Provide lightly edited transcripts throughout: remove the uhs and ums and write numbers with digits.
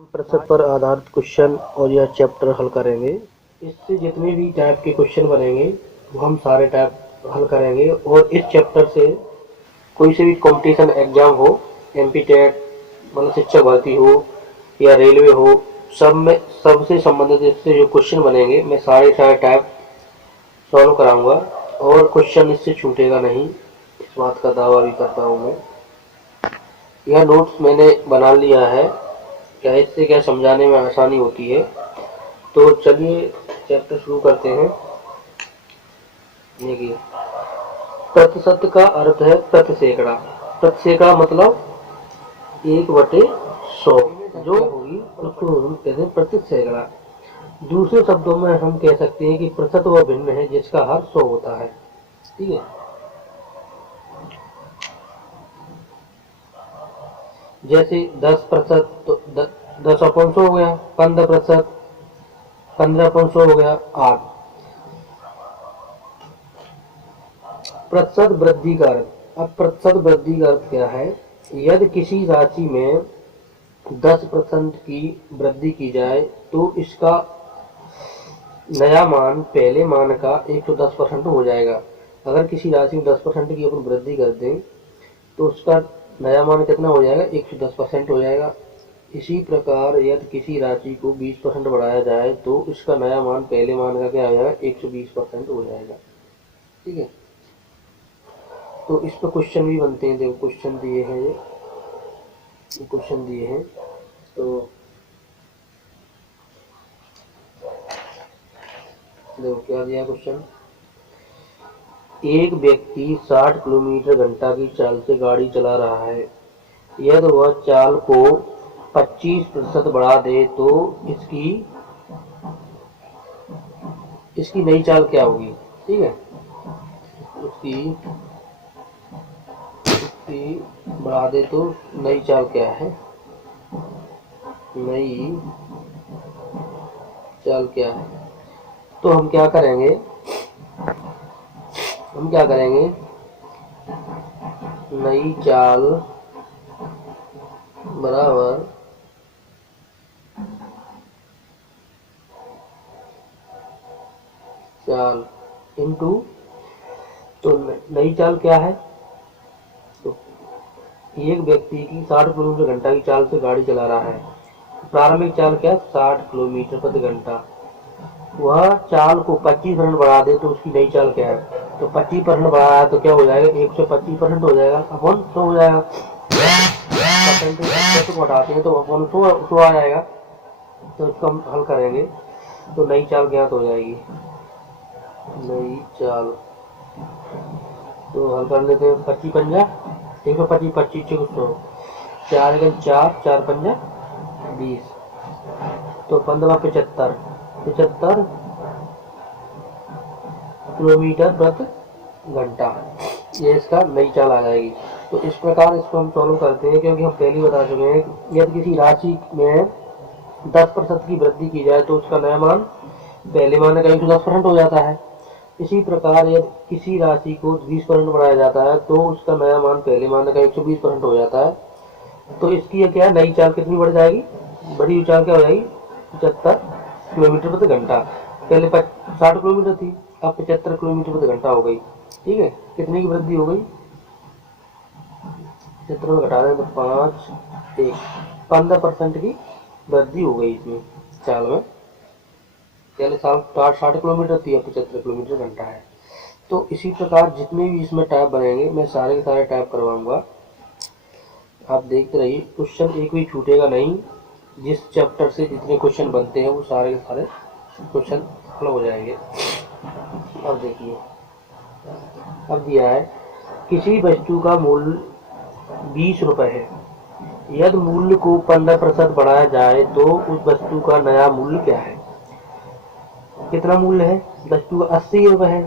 प्रतिशत पर आधारित क्वेश्चन और यह चैप्टर हल करेंगे। इससे जितने भी टाइप के क्वेश्चन बनेंगे वो हम सारे टाइप हल करेंगे। और इस चैप्टर से कोई से भी कंपटीशन एग्जाम हो, एमपी टेट मतलब शिक्षक भर्ती हो या रेलवे हो, सब में सबसे संबंधित इससे जो क्वेश्चन बनेंगे मैं सारे टाइप सॉल्व कराऊंगा और क्वेश्चन इससे छूटेगा नहीं, इस बात का दावा भी करता हूँ मैं। यह नोट्स मैंने बना लिया है, क्या इससे क्या समझाने में आसानी होती है। तो चलिए चैप्टर शुरू करते हैं। देखिए, प्रतिशत का अर्थ है प्रति सैकड़ा। प्रति सैकड़ा मतलब 1/100 जो होगी उसको हम कहते हैं प्रति सैकड़ा। दूसरे शब्दों में हम कह सकते हैं कि प्रतिशत वह भिन्न है जिसका हर 100 होता है। ठीक है, जैसे 10% तो 10/100 हो गया, 15%, 15/100 हो गया 8। प्रतिशत वृद्धि का अर्थ। अब प्रतिशत वृद्धि का अर्थ क्या है? यदि किसी राशि में 10% की वृद्धि की जाए तो इसका नया मान पहले मान का 110% हो जाएगा। अगर किसी राशि में 10% की अपन वृद्धि कर दें तो उसका नया मान कितना हो जाएगा? 110% हो जाएगा। इसी प्रकार यदि किसी राशि को 20% बढ़ाया जाए तो इसका नया मान पहले मान का क्या हो जाएगा? 120% हो जाएगा। ठीक है, तो इस पर क्वेश्चन भी बनते हैं। देखो क्वेश्चन दिए हैं, ये क्वेश्चन दिए हैं। तो देखो क्या दिया क्वेश्चन। एक व्यक्ति 60 किलोमीटर घंटा की चाल से गाड़ी चला रहा है। यदि वह चाल को 25% बढ़ा दे तो इसकी नई चाल क्या होगी? ठीक है, उसकी बढ़ा दे तो नई चाल क्या है? नई चाल क्या है? तो हम क्या करेंगे, नई चाल बराबर चाल इनटू, तो नई चाल क्या है? तो एक व्यक्ति की 60 किलोमीटर घंटा की चाल से गाड़ी चला रहा है। प्रारंभिक चाल क्या? 60 किलोमीटर प्रति घंटा। वह चाल को 25% बढ़ा दे तो उसकी नई चाल क्या है? तो 25% बढ़ाया तो क्या हो जाएगा? 125% हो जाएगा, अपन 100 हो जाएगा। परसेंटेज को हटाते हैं तो अपन 100 आ जाएगा। तो इसको हम हल करेंगे तो नई चाल ज्ञात हो जाएगी। नई चाल तो हल कर लेते हैं। 25×5 125, 25 × 100, 4×4 4×5 20, तो 15×75 75 किलोमीटर प्रति घंटा, ये इसका नई चाल आ जाएगी। तो इस प्रकार इसको हम सॉल्व करते हैं, क्योंकि हम पहले बता चुके हैं यदि किसी राशि में 10% की वृद्धि की जाए तो उसका नया मान पहले मान का 110% हो जाता है। इसी प्रकार यदि किसी राशि को 20% बढ़ाया जाता है तो उसका नया मान पहले मान का 120% हो जाता है। तो इसकी क्या नई चाल कितनी बढ़ जाएगी? बड़ी हुई चाल क्या हो जाएगी? 75 किलोमीटर प्रति घंटा। पहले 60 किलोमीटर थी, अब 75 किलोमीटर प्रति घंटा हो गई। ठीक है, कितने की वृद्धि हो गई? 75 में घटा दें तो 5 1 15% की वृद्धि हो गई इसमें चाल में। पहले 60 किलोमीटर थी, अब 75 किलोमीटर घंटा है। तो इसी प्रकार जितने भी इसमें टाइप बनेंगे मैं सारे के सारे टाइप करवाऊंगा। आप देखते रहिए, क्वेश्चन एक भी छूटेगा नहीं। जिस चैप्टर से जितने क्वेश्चन बनते हैं वो सारे के सारे क्वेश्चन हल हो जाएंगे। अब देखिए, अब दिया है किसी वस्तु का मूल्य 20 रुपए है। यदि मूल्य को 15% बढ़ाया जाए तो उस वस्तु का नया मूल्य क्या है? कितना मूल्य है? वस्तु का 80 रुपए है।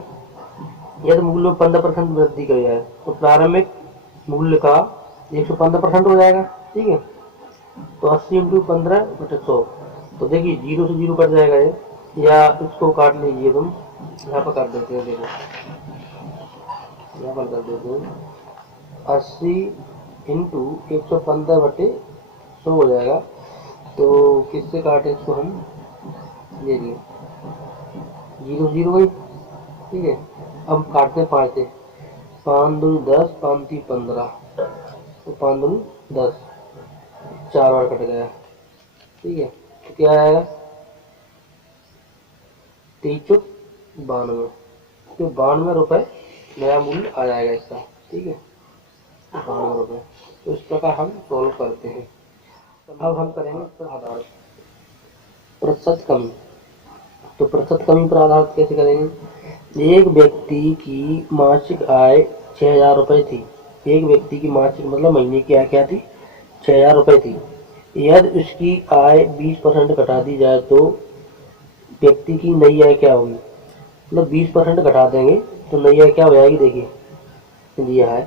यदि मूल्य में 15% वृद्धि की जाए तो प्रारंभिक मूल्य का 115% हो जाएगा। ठीक है, तो 80 × 15/100, तो देखिए 0 से 0 कट जाएगा ये, या इसको काट लीजिए तुम, यहाँ पर कर देते हैं। देखो यहाँ पर कर देते हैं 80 × 115/100 हो जाएगा। तो किससे काटे इसको हम, ये लिए 0 0 गई, ठीक है। अब काटते हैं 5 से, 5 दूनी 10, 5 3 15, तो 5 दूनी 10, 4 बार कट गया, ठीक है। तो क्या आएगा 23 चौक 92, तो 92 रुपये नया मूल्य आ जाएगा इसका, ठीक है, 92 रुपये। तो इस प्रकार हम सॉल्व करते हैं। अब हम करेंगे इस पर आधार प्रतिशत कमी। तो प्रतिशत कमी पर आधारित कैसे करेंगे। एक व्यक्ति की मासिक आय 6,000 रुपये थी। एक व्यक्ति की मासिक मतलब महीने की आय क्या थी, 6,000 रुपये थी। यदि उसकी आय 20% घटा दी जाए तो व्यक्ति की नई आय क्या होगी। मतलब 20% घटा देंगे तो नई आय क्या हो जाएगी, देखिए दिया है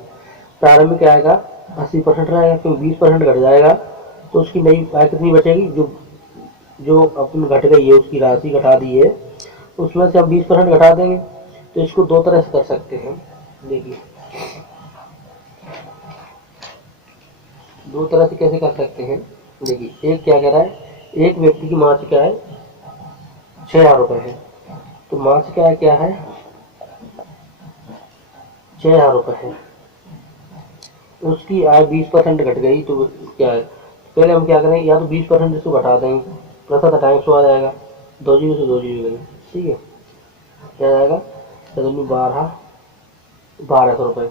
प्रारंभिक आय का 80% रहेगा, क्योंकि 20% घट जाएगा तो उसकी नई आय कितनी बचेगी, जो जो अपन घट गई है उसकी राशि घटा दी है, उसमें से हम 20% घटा देंगे। तो इसको दो तरह से कर सकते हैं, देखिए दो तरह से कैसे कर सकते हैं। देखिए एक क्या कह रहा है, एक व्यक्ति की मासिक आय 6,000 रुपये है, तो मासिक आय क्या है 6,000 रुपये है, उसकी आय 20% घट गई तो क्या है, पहले हम क्या करेंगे, या तो 20% इसको घटा देंगे, प्रतिशत हटाएंगे 100 आ जाएगा, 2 जीरो से 2 जीरो करेंगे, ठीक है, क्या जाएगा 12 1200 रुपये।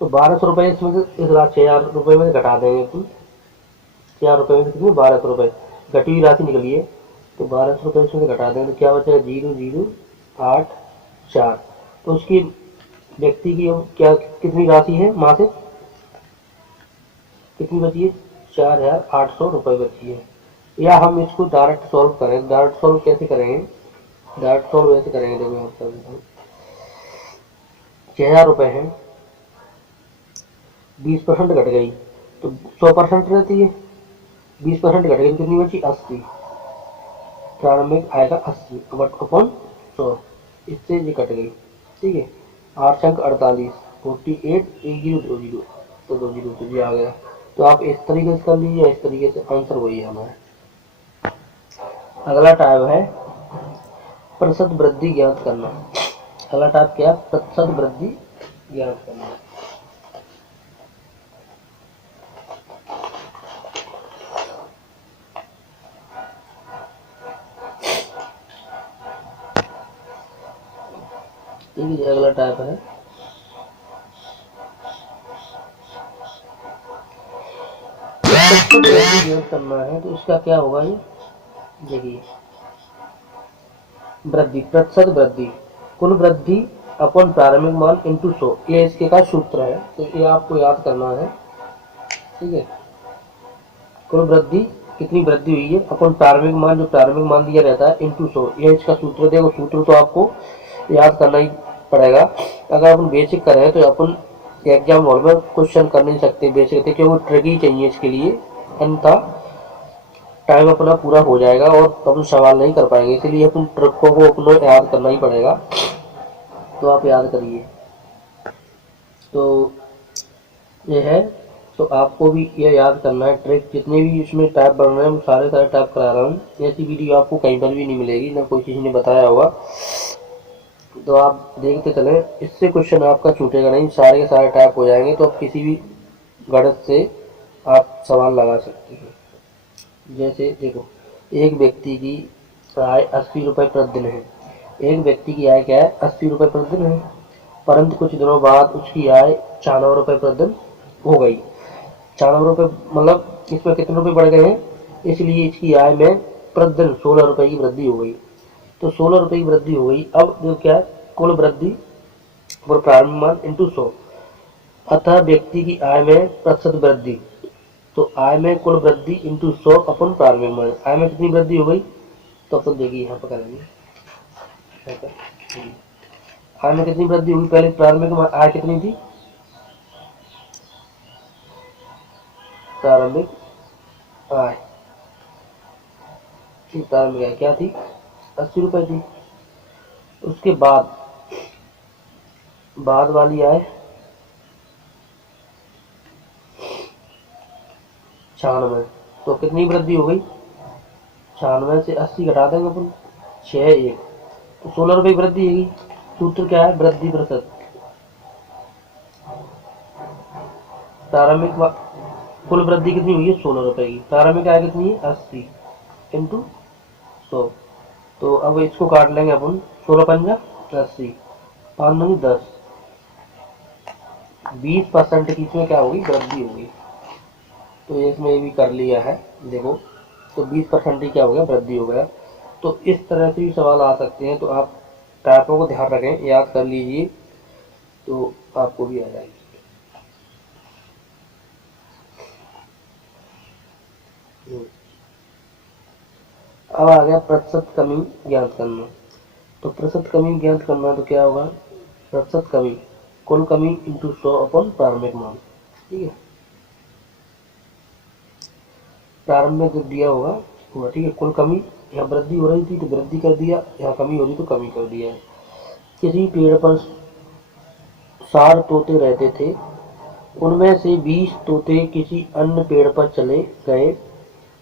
तो 1200 रुपये इसमें से इस 6,000 रुपये में घटा देंगे अपन, 6,000 रुपये में से कितनी 1200 रुपये घटी हुई राशि निकली है, तो 1200 रुपये इसमें से घटा देंगे तो क्या बचेगा 0,084। तो उसकी व्यक्ति की क्या कितनी राशि है मासिक, कितनी बची है 4,800 रुपये बची है। या हम इसको डायरेक्ट सॉल्व करें, डायरेक्ट सॉल्व कैसे करेंगे, डायरेक्ट सॉल्व ऐसे करेंगे, देखो यहाँ पर 6,000 रुपये है, 20% घट गई तो 100% रहती है, 20% घट गई तो कितनी बची 80, प्रारंभिक आएगा 80 अपॉन 100, इससे ये कट गई, ठीक है। 8 अंक 48, 48 1 जीरो 2 जीरो, तो 2 जीरो तो ये आ गया। तो आप इस तरीके से कर लीजिए, इस तरीके से आंसर वही है हमारा। अगला टाइप है प्रतिशत वृद्धि ज्ञात करना। अगला टाइप क्या है, प्रतिशत वृद्धि ज्ञात करना। ठीक है, अगला टाइप है प्रतिशत वृद्धि ज्ञात करना है। तो इसका क्या होगा, ये देखिए वृद्धि, प्रतिशत वृद्धि, कुल वृद्धि अपन प्रारंभिक मान इंटू 100, ये इसके का सूत्र है, तो ये आपको याद करना है, ठीक है। कुल वृद्धि कितनी वृद्धि हुई है अपन प्रारंभिक मान, जो प्रारंभिक मान दिया रहता है इंटू 100, ये इसका सूत्र। देखो सूत्र तो आपको याद करना ही पड़ेगा। अगर अपन बेसिक करें तो अपन एग्जाम हॉल में क्वेश्चन कर नहीं सकते बेसिक, क्योंकि ट्रिकी चाहिए इसके लिए, अन्यथा टाइम अपना पूरा हो जाएगा और अपन सवाल नहीं कर पाएंगे, इसलिए अपन ट्रिकों को अपना याद करना ही पड़ेगा। तो आप याद करिए, तो ये है, तो आपको भी ये याद करना है ट्रिक। जितने भी इसमें टाइप बन रहे हैं मैं सारे टाइप करा रहा हूँ, ऐसी वीडियो आपको कहीं पर भी नहीं मिलेगी, ना कोई किसी ने बताया होगा, तो आप देखते चलें, इससे क्वेश्चन आपका छूटेगा नहीं, सारे के सारे टाइप हो जाएंगे, तो आप किसी भी गणित से आप सवाल लगा सकते हैं। जैसे देखो एक व्यक्ति की आय 80 रुपये प्रतिदिन है, एक व्यक्ति की आय क्या है 80 रुपये प्रतिदिन है, परंतु कुछ दिनों बाद उसकी आय 96 रुपये प्रतिदिन हो गई। 96 रुपये मतलब इसमें कितने रुपये बढ़ गए हैं, इसलिए इसकी आय में प्रतिदिन 16 रुपये की वृद्धि हो गई। तो 16 रुपये की वृद्धि हो गई। अब जो क्या है कुल वृद्धि और प्रारंभिक मान इंटू 100, अतः व्यक्ति की आय में प्रतिशत वृद्धि, तो आय में कुल वृद्धि इंटू 100 अपन प्रारंभिक मान, आय में कितनी वृद्धि हो गई, तो अपन देखिए यहाँ पर करेंगे, आय में कितनी वृद्धि हुई, पहले प्रारंभिक आय कितनी थी, प्रारंभिक आय प्रारंभिक आय क्या थी 80 रुपये थी। उसके बाद वाली आय 96, तो कितनी वृद्धि हो गई 96 से 80 घटा देंगे अपन, 6 1, तो 16 रुपये की वृद्धि होगी। सूत्र क्या है, वृद्धि प्रतिशत। प्रारंभिक कुल वृद्धि कितनी हुई है, 16 रुपये की। प्रारंभिक आय कितनी है, 80 इंटू 100। तो अब इसको काट लेंगे अपन, 16 पंजा 80, 5 दूनी 10, 20% की इसमें क्या होगी, वृद्धि होगी। तो ये इसमें भी कर लिया है, देखो। तो 20% ही क्या हो गया, वृद्धि हो गया। तो इस तरह से भी सवाल आ सकते हैं, तो आप टाइपों को ध्यान रखें, याद कर लीजिए, तो आपको भी आ जाएगी। अब आ गया प्रतिशत कमी ज्ञात करना। तो प्रतिशत कमी ज्ञात करना तो क्या होगा, प्रतिशत कमी कुल कमी इंटू 100 अपन प्रारंभिक मान। ठीक है, प्रारंभ में जो दिया होगा हुआ, ठीक है। कुल कमी, यहाँ वृद्धि हो रही थी तो वृद्धि कर दिया, यहाँ कमी हो रही तो कमी कर दिया है। किसी पेड़ पर 60 तोते रहते थे, उनमें से 20 तोते किसी अन्य पेड़ पर चले गए।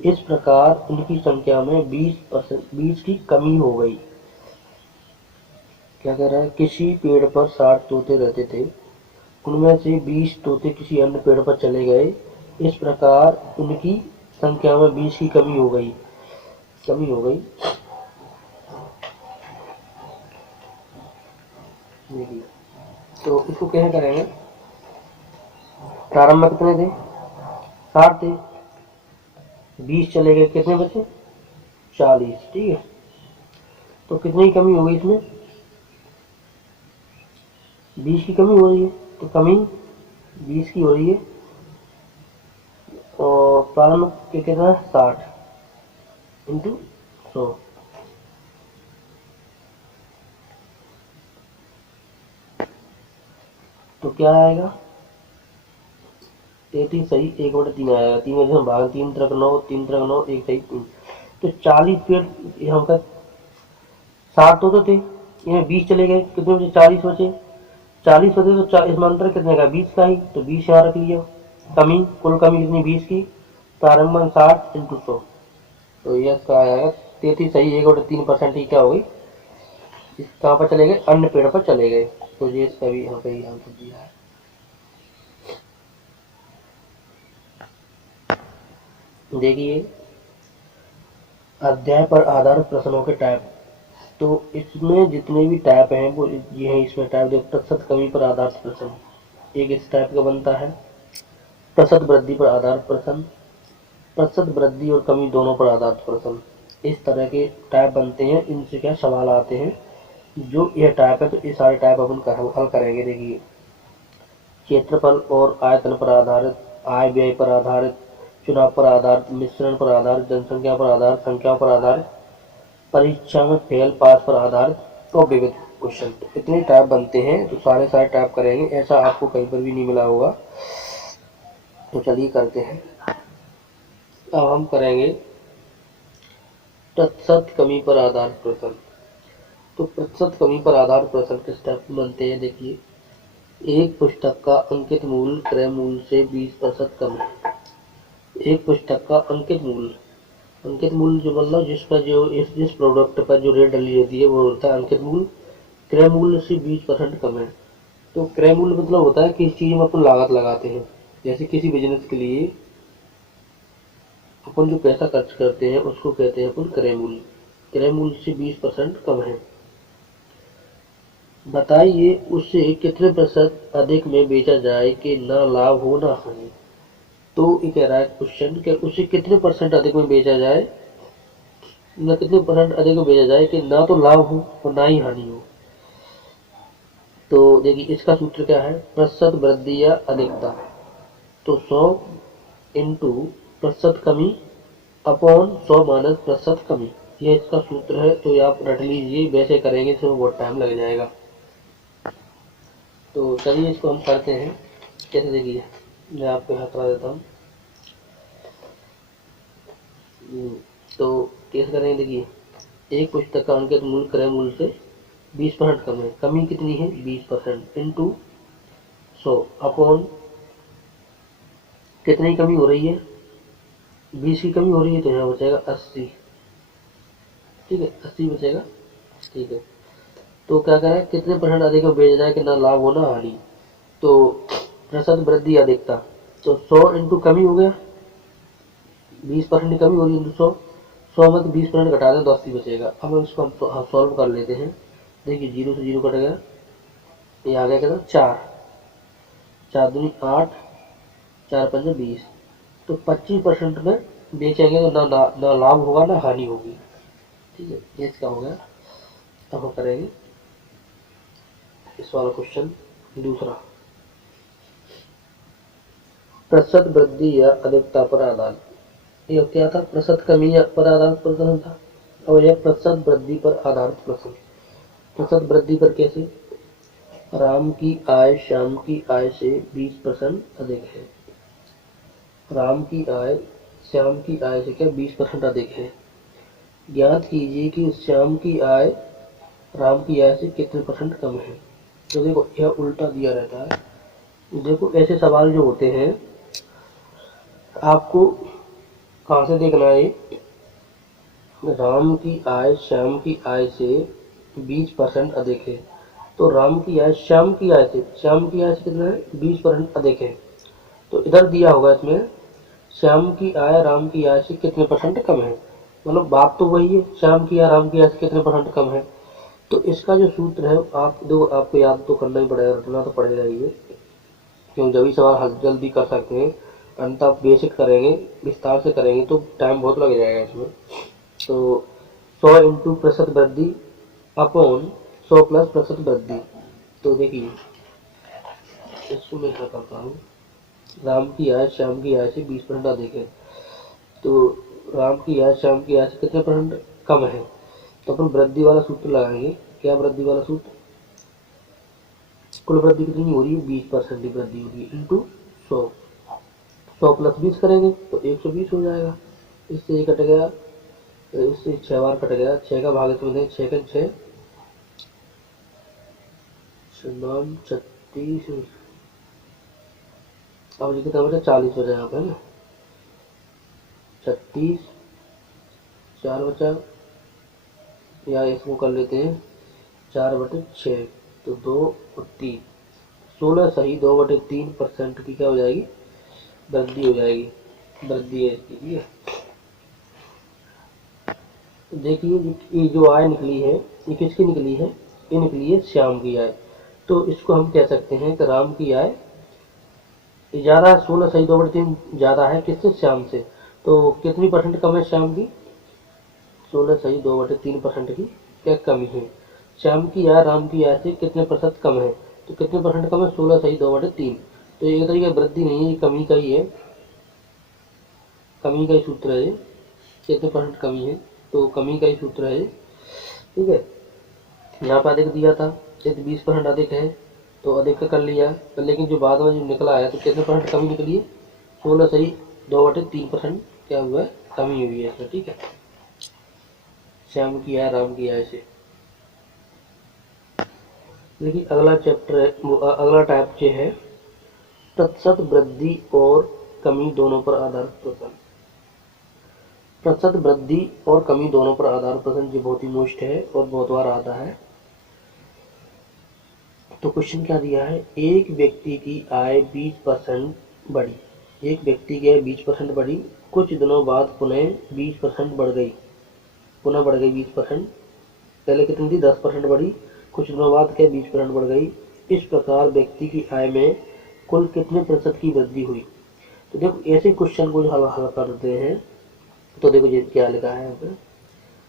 इस प्रकार उनकी संख्या में 20 की कमी हो गई। क्या कह रहा है, किसी पेड़ पर 60 तोते रहते थे, उनमें से 20 तोते किसी अन्य पेड़ पर चले गए। इस प्रकार उनकी संख्या में 20 की कमी हो गई। कमी हो गई, देखिए। तो इसको क्या करेंगे, प्रारंभ में कितने थे, 60 थे, 20 चले गए, कितने बचे, 40। ठीक है, तो कितनी कमी हो गई इसमें, 20 की कमी हो रही है। तो कमी 20 की हो रही है, और प्रारंभ के कितना, 60 इंटू 100। तो क्या आएगा, 33 सही 1/3 आएगा। 3 में से भाग, 3 तरक 9, 3 तरक 9, 1 सही 3। तो 40 पेड़ यहाँ का 60 तो थे, इनमें 20 चले गए, कितने बचे, 40 बचे। 40 बचे तो इसमें अंतर कितने का, 20 का ही, तो 20 यहाँ रख लिया। कमी, कुल कमी कितनी, 20 की। प्रारंभ में 60 इंटू 100, तो यह इसका आएगा 33 सही 1/3% ही क्या हो गई, इस कहाँ पर चले गए, अन्य पेड़ पर चले गए। तो ये इसका भी यहाँ पे ही आंसर दिया है। देखिए, अध्याय पर आधारित प्रश्नों के टाइप। तो इसमें जितने भी टाइप हैं वो ये है। इसमें टाइप देखो, प्रतिशत कमी पर आधारित प्रश्न एक इस टाइप का बनता है, प्रतिशत वृद्धि पर आधारित प्रश्न, प्रतिशत वृद्धि और कमी दोनों पर आधारित प्रश्न। इस तरह के टाइप बनते हैं, इनसे क्या सवाल आते हैं। जो यह टाइप है, तो ये सारे टाइप अपन हल करेंगे। देखिए, क्षेत्रफल और आयतन पर आधारित, आय व्यय पर आधारित, चुनाव पर आधारित, मिश्रण पर आधारित, जनसंख्या पर आधारित, संख्याओं पर आधारित, परीक्षा में फेल पास पर आधारित और विविध क्वेश्चन। तो इतने टाइप बनते हैं, तो सारे टाइप करेंगे। ऐसा आपको कहीं पर भी नहीं मिला होगा। तो चलिए करते हैं। अब हम करेंगे प्रतिशत कमी पर आधारित प्रश्न। तो प्रतिशत कमी पर आधारित प्रश्न किस टाइप में बनते हैं, देखिए। एक पुस्तक का अंकित मूल्य क्रय मूल्य से 20% कम है। एक पुस्तक का अंकित मूल्य जो मतलब जिसका जो जिस प्रोडक्ट पर जो रेट डली रहती है वो होता है अंकित मूल्य, क्रय मूल्य से 20% कम है। तो क्रय मूल्य मतलब होता है किस चीज में अपन लागत लगाते हैं। जैसे किसी बिजनेस के लिए अपन जो पैसा खर्च करते हैं उसको कहते हैं अपन क्रय मूल्य। क्रय मूल्य से 20% कम है। बताइए उसे कितने प्रतिशत अधिक में बेचा जाए कि ना लाभ हो ना हानि। तो ये कह रहा है क्वेश्चन कि उसे कितने परसेंट अधिक में बेचा जाए, ना कितने परसेंट अधिक में बेचा जाए कि ना तो लाभ हो और ना ही हानि हो। तो देखिए, इसका सूत्र क्या है, प्रतिशत वृद्धि या अधिकता। तो 100 इंटू प्रतिशत कमी अपॉन 100 माइनस प्रतिशत कमी, ये इसका सूत्र है। तो ये आप रट लीजिए, वैसे करेंगे इसमें बहुत टाइम लग जाएगा। तो चलिए इसको हम करते हैं कैसे, देखिए मैं आपको यहाँ करा देता हूँ। तो कैसे करेंगे, देखिए। एक पुस्तक का अंकित मूल्य क्रय मूल्य से 20% कम है, कमी कितनी है 20%, इंटू 100 अपॉन कितनी कमी हो रही है, 20 की कमी हो रही है, तो यहाँ बचेगा 80 ठीक है, 80 बचेगा। ठीक है, तो क्या करें, कितने परसेंट अधिक में बेचा जाए कि ना लाभ हो ना हानि। तो प्रतिशत वृद्धि अधिकता, तो 100 इंटू कमी हो गया, 20% की कमी हो रही है, इंटू 100, 100 में 20% घटा दें तो 80 बचेगा। अब हम इसको हम सॉल्व कर लेते हैं। देखिए 0 से 0 कट गया, ये आ गया कितना, 4, 4 दूनी 8, 4 पंजे 20। तो 25% में बेचेंगे तो ना लाभ होगा ना हानि होगी। ठीक है, ये इसका हो गया। अब हम करेंगे इस वाला क्वेश्चन दूसरा, प्रतिशत वृद्धि या अधिकता पर आधारित। ये क्या था, प्रतिशत कमी पर आधारित प्रश्न था, और यह प्रतिशत वृद्धि पर आधारित प्रश्न। प्रतिशत वृद्धि पर कैसे, राम की आय श्याम की आय से 20% अधिक है। राम की आय श्याम की आय से क्या 20% अधिक है। ज्ञात कीजिए कि श्याम की आय राम की आय से कितने परसेंट कम है। तो देखो यह उल्टा दिया रहता है। देखो ऐसे सवाल जो होते हैं आपको कहाँ से देखना है, राम की आय श्याम की आय से 20% अधिक है। तो राम की आय श्याम की आय से कितना है, 20% अधिक है। तो इधर दिया होगा इसमें श्याम की आय राम की आय से कितने परसेंट कम है, मतलब बात तो वही है, श्याम की आय राम की आय से कितने परसेंट कम है। तो इसका जो सूत्र है आप दो, आपको याद तो करना ही पड़ेगा, रटना तो पड़ेगा ही, क्यों जब भी सवाल हल जल्दी कर सकते हैं। अंत आप बेसिक करेंगे, विस्तार से करेंगे तो टाइम बहुत लग जाएगा इसमें। तो 100 इंटू प्रतिशत वृद्धि अपॉन 100 प्लस प्रतिशत वृद्धि। तो देखिए इसको मैं क्या करता हूँ, राम की आय श्याम की आय से 20% अधिक है। तो राम की आय श्याम की आय से कितने परसेंट कम है। तो अपन वृद्धि वाला सूत्र लगाएंगे। क्या वृद्धि वाला सूत्र, कुल वृद्धि कितनी हो रही है, 20% की वृद्धि हो रही है, इंटू 100, 100 प्लस 20 करेंगे तो 120 हो जाएगा। इससे ये कट गया, इससे 6 बार कट गया, 6 का भाग इसमें दें, 6 का 6 36। अब ये कितना बचा, 40 बचा यहाँ पे ना, 36, 4 बचा, या इसको कर लेते हैं 4/6, तो 2 और 3, 16 सही 2/3% की क्या हो जाएगी, वृद्धि हो जाएगी। वृद्धि है इसकी, ठीक है। तो देखिए ये जो आय निकली है ये किसकी निकली है, ये निकली है श्याम की आय। तो इसको हम कह सकते हैं कि राम की आय ज़्यादा है, 16 सही 2/3 ज़्यादा है किससे, श्याम से। तो कितनी परसेंट कम है श्याम की, 16 सही 2/3% की क्या कमी है। श्याम की आय राम की आय से कितने प्रतिशत कम है, तो कितने परसेंट कम है, 16 सही 2/3। तो एक तरीके वृद्धि नहीं है, ये कमी का ही है, कमी का ही सूत्र है ये, कितने परसेंट कमी है, तो कमी का ही सूत्र है ये, ठीक है। यहाँ पर अधिक दिया था, यदि 20% अधिक है तो अधिक का कर लिया, लेकिन जो बाद में जो निकला है तो कितने परसेंट कमी निकली है, 16 सही 2/3% क्या हुआ है, कमी हुई है इसमें, ठीक है। श्याम की आय राम की आय से। देखिए अगला चैप्टर है, अगला टाइप जो है प्रतिशत वृद्धि और कमी दोनों पर आधारित प्रश्न। प्रतिशत वृद्धि और कमी दोनों पर आधारित प्रश्न जो बहुत ही मोस्ट है और बहुत बार आता है। तो क्वेश्चन क्या दिया है, एक व्यक्ति की आय 20% बढ़ी, एक व्यक्ति की आय 20% बढ़ी, कुछ दिनों बाद पुनः 20% बढ़ गई, पुनः बढ़ गई 20%, पहले कितनी थी 10% बढ़ी, कुछ दिनों बाद क्या 20% बढ़ गई। इस प्रकार व्यक्ति की आय में कुल कितने प्रतिशत की वृद्धि हुई। तो देखो ऐसे क्वेश्चन को जो हल करते हैं, तो देखो ये क्या लिखा है यहाँ पे,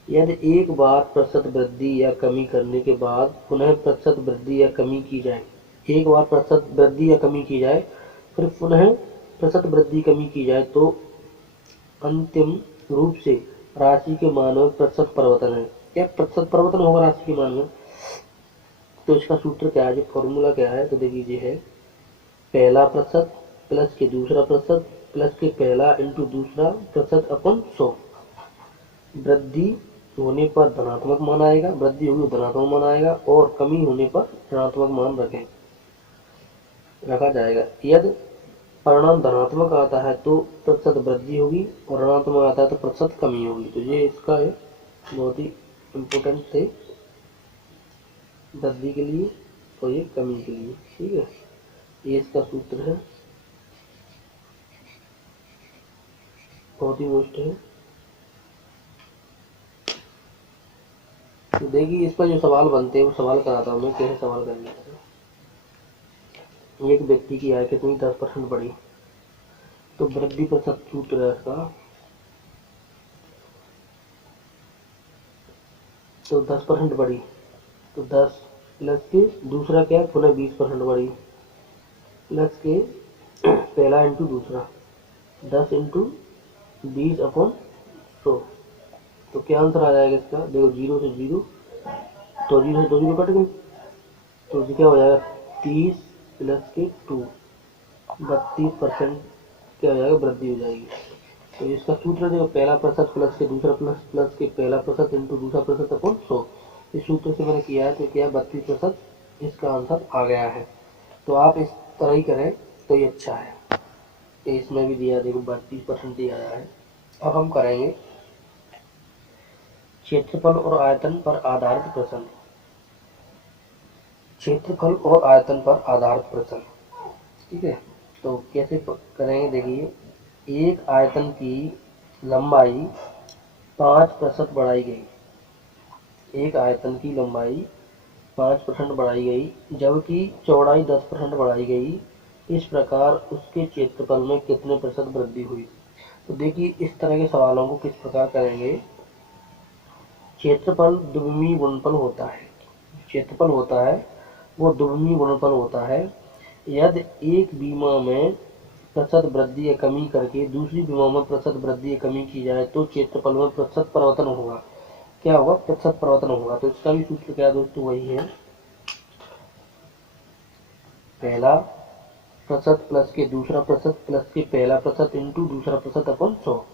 यदि एक बार प्रतिशत वृद्धि या कमी करने के बाद पुनः प्रतिशत वृद्धि या कमी की जाए, एक बार प्रतिशत वृद्धि या कमी की जाए फिर पुनः प्रतिशत वृद्धि कमी की जाए तो अंतिम रूप से राशि के मान में प्रतिशत परिवर्तन है। क्या प्रतिशत परिवर्तन होगा राशि के मान में, तो इसका सूत्र क्या है, जो फॉर्मूला क्या है, तो देखिए है पहला प्रतिशत प्लस के दूसरा प्रतिशत प्लस के पहला इंटू दूसरा प्रतिशत अपन 100। वृद्धि होने पर धनात्मक मान आएगा, वृद्धि होगी धनात्मक मान आएगा, और कमी होने पर ऋणात्मक मान रखा जाएगा। यदि परिणाम धनात्मक आता है तो प्रतिशत वृद्धि होगी, और ऋणात्मक आता है तो प्रतिशत कमी होगी। तो ये इसका है बहुत ही इम्पोर्टेंट थे वृद्धि के लिए और ये कमी के लिए। ठीक है, ये इसका सूत्र है, बहुत ही मोस्ट है। तो देखिए इस पर जो सवाल बनते हैं वो सवाल कराता हूँ मैं, कैसे सवाल करने हैं। एक व्यक्ति की आय कितनी 10% बढ़ी, तो वृद्धि प्रतिशत सूत्र है इसका, तो 10% बढ़ी तो 10 प्लस के दूसरा क्या है पुनः 20% बढ़ी प्लस के पहला इंटू दूसरा 10 इंटू 20/100। तो क्या आंसर आ जाएगा इसका, देखो 0 से 0, तो 0 से 2 0 कट गई, तो ये क्या हो जाएगा 30 प्लस के 2 32% क्या हो जाएगा वृद्धि हो जाएगी। तो इसका सूत्र देखो पहला प्रतिशत प्लस के दूसरा प्लस प्लस के पहला प्रतिशत इंटू दूसरा प्रतिशत अपॉन 100। इस सूत्र से मैंने किया है तो क्या 32% इसका आंसर आ गया है। तो आप इस तरह ही करें तो ये अच्छा है। इसमें भी दिया देखो 32% दिया गया है। अब हम करेंगे क्षेत्रफल और आयतन पर आधारित प्रश्न। क्षेत्रफल और आयतन पर आधारित प्रश्न, ठीक है। तो कैसे करेंगे, देखिए एक आयतन की लंबाई 5% बढ़ाई गई, एक आयतन की लंबाई 5% बढ़ाई गई जबकि चौड़ाई 10% बढ़ाई गई, इस प्रकार उसके क्षेत्रफल में कितने प्रतिशत वृद्धि हुई। तो देखिए इस तरह के सवालों को किस प्रकार करेंगे। क्षेत्रफल द्विमीय गुणनफल होता है, क्षेत्रफल होता है वो द्विमीय गुणनफल होता है। यदि एक बीमा में प्रतिशत वृद्धि या कमी करके दूसरी बीमा में प्रतिशत वृद्धि या कमी की जाए तो क्षेत्रफल में प्रतिशत परिवर्तन होगा। क्या होगा, प्रतिशत परिवर्तन होगा। तो इसका भी सूत्र क्या दोस्तों वही है, पहला प्रतिशत प्लस के दूसरा प्रतिशत प्लस के पहला प्रतिशत इंटू दूसरा प्रतिशत अपन 100।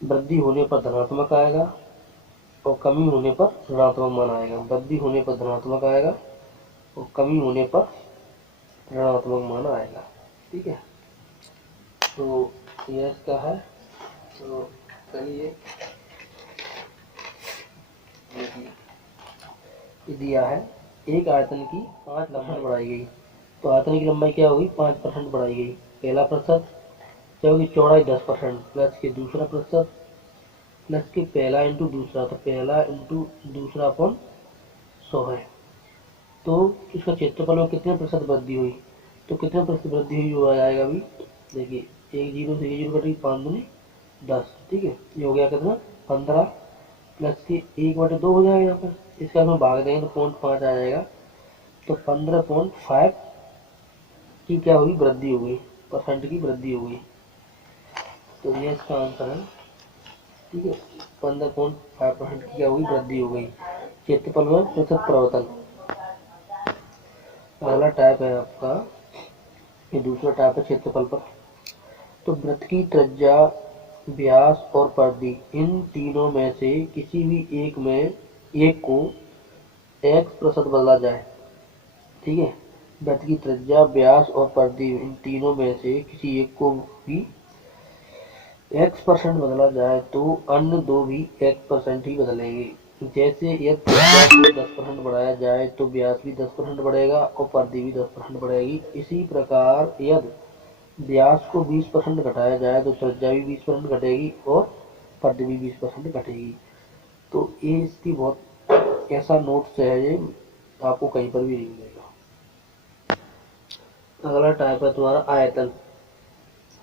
वृद्धि होने पर धनात्मक आएगा और कमी होने पर ऋणात्मक मान आएगा। वृद्धि होने पर धनात्मक आएगा और कमी होने पर ऋणात्मक मान आएगा। ठीक है, तो यह इसका है। तो चलिए दिया है एक आयतन की 5% बढ़ाई गई, तो आयतन की लंबाई क्या होगी 5% बढ़ाई गई। पहला प्रतिशत क्या होगी चौड़ाई 10% प्लस के दूसरा प्रतिशत प्लस के पहला इंटू दूसरा, तो पहला इंटू दूसरा अपॉन 100 है। तो इसका क्षेत्रफल में कितने प्रतिशत वृद्धि हुई, तो कितने प्रतिशत वृद्धि हुई वो आ जाएगा अभी। देखिए एक जीरो से एक जीरो कटेगी 5 दूनी 10। ठीक है, ये हो गया कितना 15 प्लस के 1/2 हो जाएगा यहाँ पर। इसका हम भाग देंगे तो 0.5 आ जाएगा। तो 15.5 की क्या हुई वृद्धि हो गई, परसेंट की वृद्धि हो गई। तो ये इसका आंसर है। ठीक है, 15.5% की क्या हुई वृद्धि हो गई क्षेत्रफल में प्रतिशत परिवर्तन। अगला टाइप है आपका, ये दूसरा टाइप है क्षेत्रफल पर। तो वृत्त की त्रिज्या व्यास और परिधि इन तीनों में से किसी भी एक को x% बदला जाए। ठीक है, वृत्त की त्रिज्या व्यास और परिधि इन तीनों में से किसी एक को भी x% बदला जाए तो अन्य दो भी x% ही बदलेंगे। जैसे यदि त्रिज्या को 10% बढ़ाया जाए तो व्यास भी 10% बढ़ेगा और परिधि भी 10% बढ़ेगी। इसी प्रकार यदि व्यास को 20% घटाया जाए तो त्रिज्या भी 20% घटेगी और परिधि भी 20% घटेगी। तो ये इसकी बहुत ऐसा नोट्स है, ये आपको कहीं पर भी नहीं मिलेगा। अगला टाइप है तुम्हारा आयतन।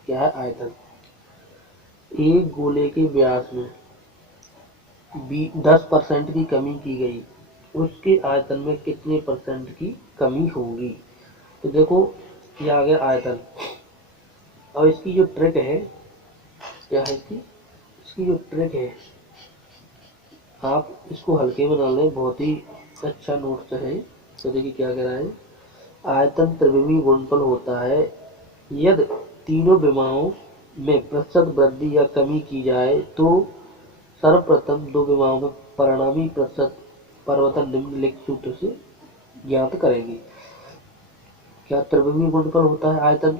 क्या है आयतन, एक गोले के व्यास में 10% की कमी की गई, उसके आयतन में कितने परसेंट की कमी होगी। तो देखो ये आ गया आयतन। और इसकी जो ट्रिक है, क्या है इसकी जो ट्रिक है, आप इसको हल्के में ना लें, बहुत ही अच्छा नोट्स है। तो देखिए क्या कह रहा है, आयतन त्रिविमीय गुणनफल होता है यदि तीनों विमाओं में प्रतिशत वृद्धि या कमी की जाए तो सर्वप्रथम दो विमाओं में परिणामी प्रतिशत परिवर्तन निम्नलिखित सूत्र से ज्ञात करेंगे। क्या त्रिविमीय गुणनफल होता है आयतन,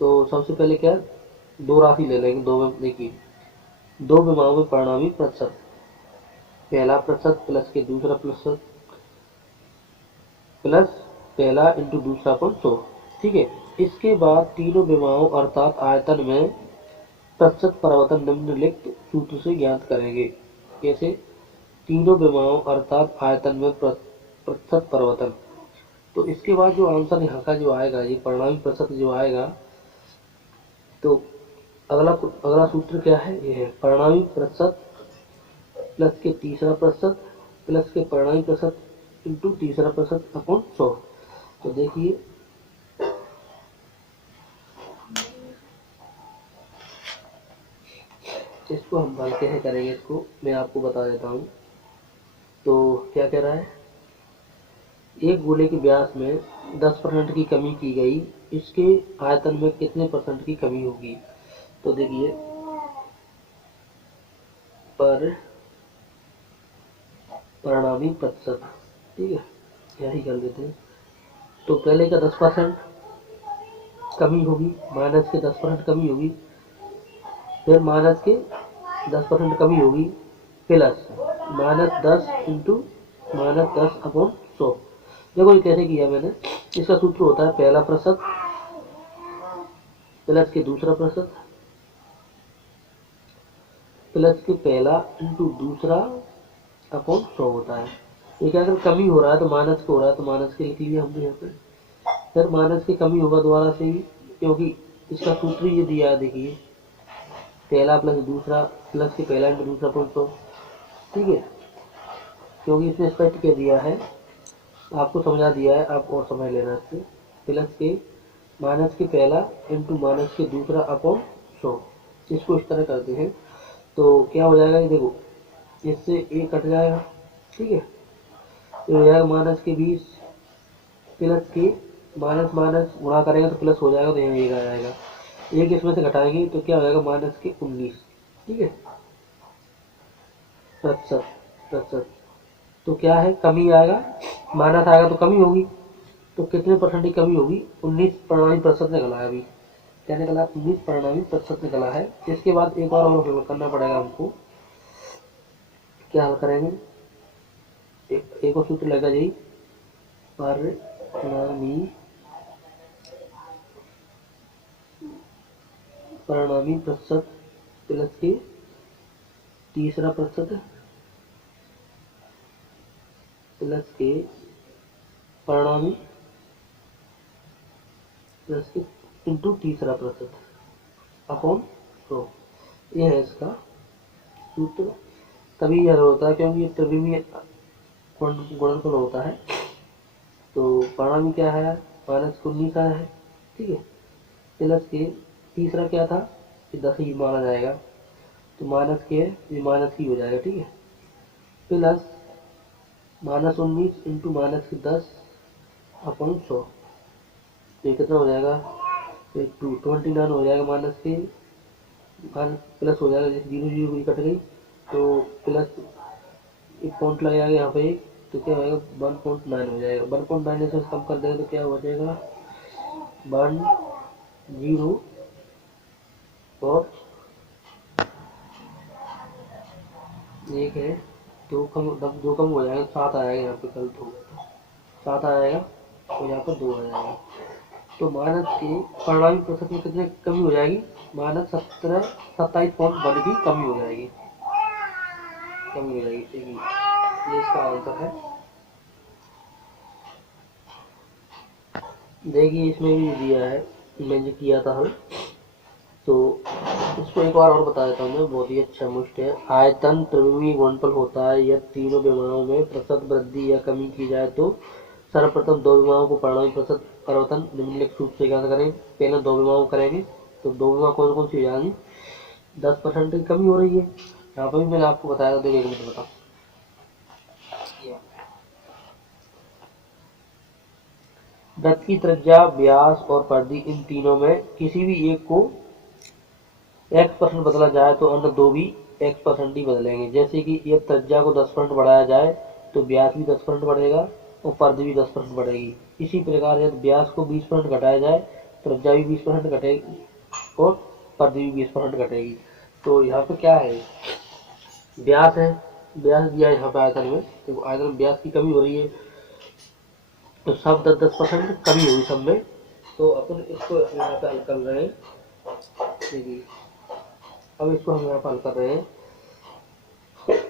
तो सबसे पहले क्या दो राशि ले लेंगे, दो में देखिए दो विमाओं में परिणामी प्रतिशत पहला प्रतिशत प्लस के दूसरा प्रतिशत प्लस पहला इंटू दूसरा अपन 100। ठीक है। इसके बाद तीनों विमाओं अर्थात आयतन में प्रतिशत परिवर्तन निम्नलिखित सूत्र से ज्ञात करेंगे। कैसे? तीनों विमाओं अर्थात आयतन में प्रतिशत परिवर्तन। तो इसके बाद जो आंसर यहाँ का जो आएगा, ये परिणामी प्रतिशत जो आएगा, तो अगला सूत्र क्या है? ये है परिणामी प्रतिशत प्लस के तीसरा प्रतिशत प्लस के परिणामी प्रतिशत इंटू तीसरा प्रतिशत अपॉन 100। तो देखिए इसको हम हल कैसे करेंगे, इसको मैं आपको बता देता हूँ। तो क्या कह रहा है, एक गोले के व्यास में 10% की कमी की गई, इसके आयतन में कितने परसेंट की कमी होगी? तो देखिए परिणामी प्रतिशत, ठीक है, यही कर लेते हैं। तो पहले का 10% कमी होगी, माइनस के 10% कमी होगी, फिर माइनस के 10% कमी होगी, प्लस -10 इंटू -10 अपॉन 100। देखो ये कैसे किया मैंने, इसका सूत्र होता है पहला प्रतिशत प्लस के दूसरा प्रतिशत प्लस के पहला इंटू दूसरा अपॉन 100 होता है। ये क्या, अगर कमी हो रहा है तो माइनस के हो रहा है तो माइनस के लिख लिया हमने यहाँ पे, फिर माइनस की कमी होगा दोबारा से ही, क्योंकि इसका सूत्र ये दिया है, देखिए पहला प्लस दूसरा प्लस के पहला इंटू दूसरा अपॉन 100। ठीक है, क्योंकि इसने स्पष्ट क्या दिया है, आपको समझा दिया है, आप और समझ लेना इससे। प्लस के माइनस के पहला इंटू माइनस के दूसरा अपॉन 100, इसको इस तरह करते हैं तो क्या हो जाएगा, ये देखो इससे ए कट जाएगा। ठीक है, ये हो जाएगा माइनस के 20 प्लस के माइनस माइनस गुणा करेंगे तो प्लस हो जाएगा, तो यहाँ एक आ जाएगा, एक इसमें से घटाएंगे तो क्या हो जाएगा, माइनस के 19। ठीक है, प्रतिशत तो क्या है, कमी आएगा, माइनस आएगा तो कमी होगी, तो कितने परसेंट की कमी होगी, 19 परिणामी प्रतिशत निकला है। अभी क्या निकला, 19 परिणामी प्रतिशत निकला है। इसके बाद एक और हल करना पड़ेगा हमको। क्या हल करेंगे, एक और सूत्र लगेगा जी, परिणामी प्रतिशत प्लस के तीसरा प्रतिशत प्लस के परिणामी प्लस के इंटू तीसरा प्रतिशत अपॉन 100। ये है इसका सूत्र। तभी यह होता है क्योंकि त्रिविमीय गुणनफल होता है। तो परिणामी क्या है, माइनस 19 आया है। ठीक है, प्लस के तीसरा क्या था, 10 ही माना जाएगा, तो माइनस के ये माइनस ही हो जाएगा। ठीक है, प्लस -19 इंटू माइनस के 10 अपॉन 100, ये कितना हो जाएगा, 29 हो जाएगा। माइनस के प्लस हो जाएगा, जैसे 0 0 की कट गई तो प्लस एक पॉइंट लगेगा यहाँ पे एक, तो क्या हो जाएगा 1.9 हो जाएगा। 1.9 से कम कर देंगे तो क्या हो जाएगा 10 और एक है, दो कम हो जाएगा, 7 आएगा यहाँ पे, कल तो 7 आएगा और यहाँ पर 2 आ जाएगा। तो माइनस के परिणामी प्रतिशत में कितने कमी हो जाएगी, -27.1 की कमी हो जाएगी, ये इसका आंसर है। देखिए इसमें भी दिया है, मैंने किया था हल, तो इसको एक बार और बता देता हूँ मैं, बहुत ही अच्छा मुष्ट है। आयतन त्रिविमीय गुणनफल होता है यदि तीनों विमाओं में प्रतिशत वृद्धि या कमी की जाए तो सर्वप्रथम दो विमाओं को परिणामी प्रतिशत परिवर्तन निम्नलिखित सूत्र से ज्ञात करें। पहले दो विमाओं करेंगे, तो दो विमा कौन कौन सी हो जाएंगी, 10% की कमी हो रही है, यहाँ पर भी मैंने आपको बताया था, देखो एक मिनट बताओ। वृत्त की त्रिज्या, व्यास और परिधि, इन तीनों में किसी भी एक को x% बदला जाए तो अन्य दो भी x% ही बदलेंगे। जैसे कि यदि त्रिज्या को 10% बढ़ाया जाए तो व्यास भी 10% बढ़ेगा और परिधि भी 10% बढ़ेगी। इसी प्रकार यदि व्यास को 20% घटाया जाए, त्रिज्या भी 20% घटेगी और परिधि भी 20% घटेगी। तो यहाँ पे क्या है, व्यास है ब्याज दिया यहाँ पे आयतन में, तो आयतन में ब्याज की कमी हो रही है, तो सब 10-10% कमी हुई सब में। तो अपन इसको यहाँ पे हल कर रहे हैं। देखिए अब इसको हम यहाँ पर हल कर रहे हैं।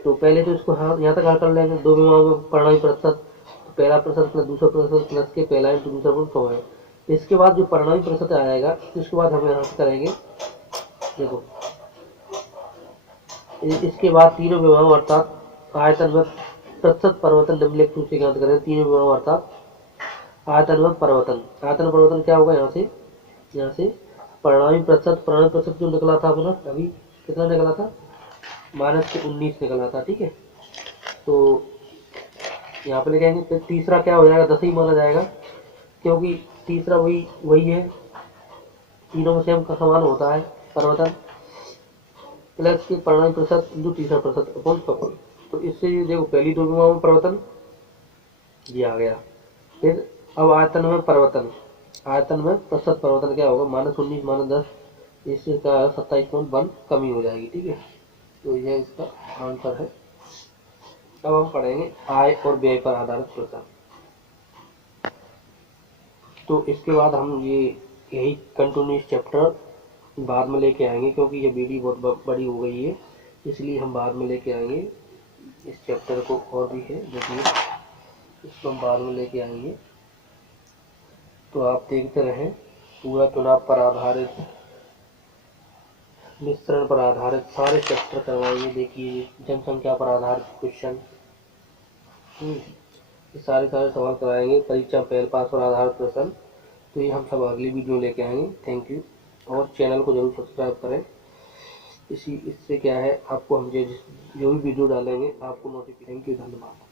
तो पहले तो इसको हाँ यहाँ तक हल कर लेंगे। दो विमाओं में परिणामी प्रतिशत, तो पहला प्रतिशत प्लस दूसरा प्रतिशत प्लस के पहला इंटू दूसरा प्रतिशत 100 है। इसके बाद जो परिणामी प्रतिशत आएगा उसके बाद हम यहाँ से करेंगे। देखो इसके बाद तीनों विमाओं अर्थात आयतन में प्रतिशत परिवर्तन निम्नलिखित रूप से ज्ञात करें। तीनों विमाओं अर्थात आयतन में परिवर्तन, आयतन परिवर्तन क्या होगा, यहाँ से परिणामी प्रतिशत जो निकला था अपना अभी कितना निकला था, -19 निकला था। ठीक है, तो यहाँ पे लिखेंगे। फिर तीसरा क्या हो जाएगा, 10 ही माना जाएगा, क्योंकि तीसरा वही है, तीनों में सेम का समान होता है परिवर्तन, प्लस के परिणामी प्रतिशत इंटू तीसरा प्रतिशत अपॉन 100। तो इससे ये देखो पहली दो विमाओं में परिवर्तन ये आ गया। फिर अब आयतन में परिवर्तन, आयतन में प्रतिशत परिवर्तन क्या होगा, -19 -10, इससे क्या है 27.1 कमी हो जाएगी। ठीक है, तो यह इसका आंसर है। अब हम पढ़ेंगे आय और व्यय पर आधारित प्रश्न। तो इसके बाद हम यही कंटिन्यूस चैप्टर बाद में लेके आएंगे, क्योंकि ये वीडियो बहुत बड़ी हो गई है, इसलिए हम बाद में लेके आएंगे इस चैप्टर को। और भी है देखिए, इसको हम बाद में लेके आएंगे। तो आप देखते रहें, पूरा चुनाव पर आधारित, मिश्रण पर आधारित सारे चैप्टर करवाएंगे। देखिए जनसंख्या पर आधारित क्वेश्चन, ये सारे सवाल कराएंगे। परीक्षा फेल पास पर आधारित प्रश्न, तो ये हम सब अगली वीडियो लेके आएंगे। थैंक यू, और चैनल को जरूर सब्सक्राइब करें। इससे क्या है, आपको हम जो भी वीडियो डालेंगे आपको नोटिफिकेशन। थैंक यू, धन्यवाद।